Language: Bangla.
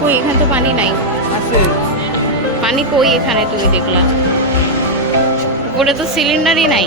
কই এখানে তো পানি নাই। আছে। পানি কই এখানে তুমি দেখলা? উপরে তো সিলিন্ডারই নাই।